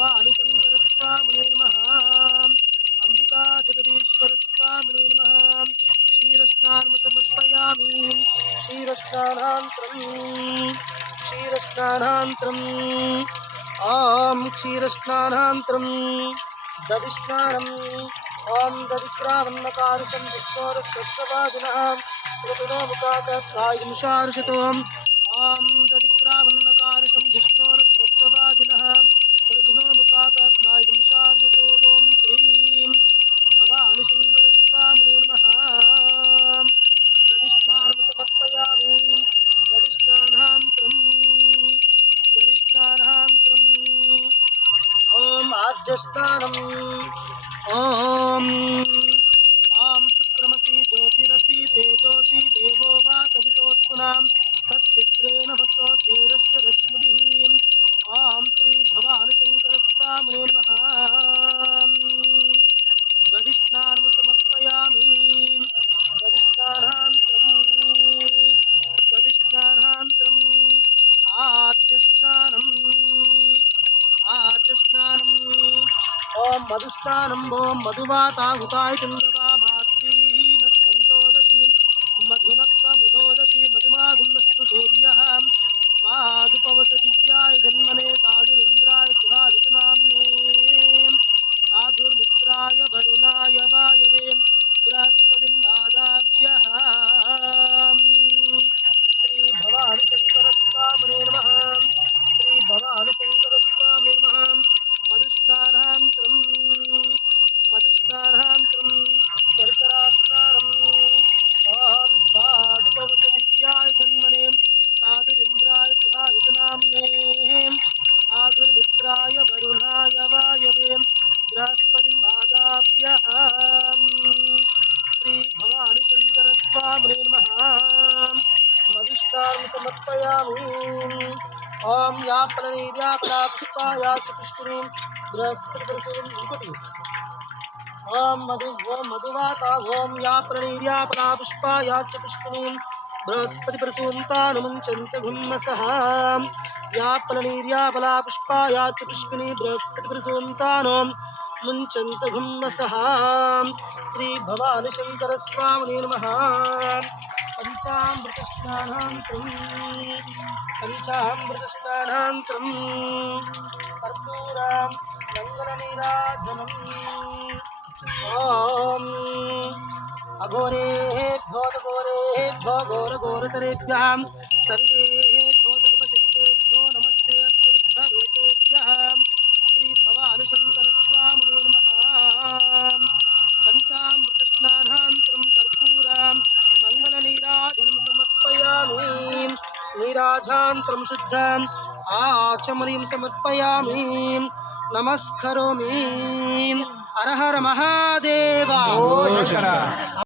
भवानी शंकर स्वामिने नमः। अंबिका जगदीश्वर स्वामिने नमः। क्षीरस्नानं समर्पयामि। क्षीरस्नानान्तरं ॐ क्षीरस्नानान्तरं दधिस्नानम् ॐ दधिक्रामन्नकारुषं विष्णोरस्वस्ववाजिनः ऋतुनोमुखाकत्कायिंशार्षतोम् ॐ दधिक्रामन्नकारुषं विष्णोरस्वस्ववाजिनः ऋतुनोमुखाकत्कायिंशार्षतो ॐ श्रीं भवानी शंकर स्वामिने नमः। दधिस्नानं समर्पयामि। दधिस्नानान्तरं ॐ आद्यस्नानम् ॐ शुक्रमसि ज्योतिरसि तेजोसि देवो वा सवितोत्पुनां तच्चित्रेण वसो सूर्यस्य रश्मिभिः ॐ श्री भवानी शंकर स्वामिने नमः। दधिस्नानं समर्पयामि। दधिस्नानान्तरं आद्यस्नानम् ॐ मधुस्नानम् ॐ मधुवाताहुताय चन्द्रवामात्रीनस्तन्तोदशी मधुनक्तमुदोदशी मधुमागुन्नस्तु सूर्यः स्वादुपवसदिव्याय जन्मने साधुरिन्द्राय सुहावितनाम्ने साधुर्मित्राय वरुणाय वायवे बृहस्पतिं आदाभ्यः श्री भवानी शंकर स्वामिने नमः। श्री भवानी शंकर स्वामिने नमः। मधुस्नानान्तरं शर्करास्नानम् ॐ स्वादुपवसदिव्याय जन्मने साधुरिन्द्राय सुहावितनाम्ने साधुर्मित्राय वरुणाय वायवे बृहस्पतिम् आदाभ्यः श्री भवानी शंकर स्वामिने नमः। मधुस्नानं समर्पयामि। ॐ यापननीर्यापनापुष्पाया च पुष्पिणीं बृहस्पतिर्षुं ॐ मधुवाता ॐ यापननीर्यापनापुष्पाया च पुष्पिणीं बृहस्पतिप्रसून्तानुमुञ्चन्त घुम्मसः यापननीर्यापनापुष्पाया च पुष्पिणीं बृहस्पतिप्रसून्तानुं मुञ्चन्त घुम्मसः श्री भवानी शंकर स्वामिने नमः। पंचामृतस्नानान्तरं कर्पूरां मङ्गलनीराजनम् ॐ अघोरेभ्यो घोरेभ्यो घोरघोरतरेभ्यां सर्वेभ्यो सर्वशक्तेभ्यो नमस्ते अस्तु रुद्ररूपेभ्यः श्री भवानी शंकर स्वामिने नमः। पंचामृतस्नानान्तरं कर्पूरां मङ्गलनीराजनं समर्पयामि। नीराजान्तरं शुद्धम् आचमनीं समर्पयामि। नमस्करोमि। हर हर महादेव।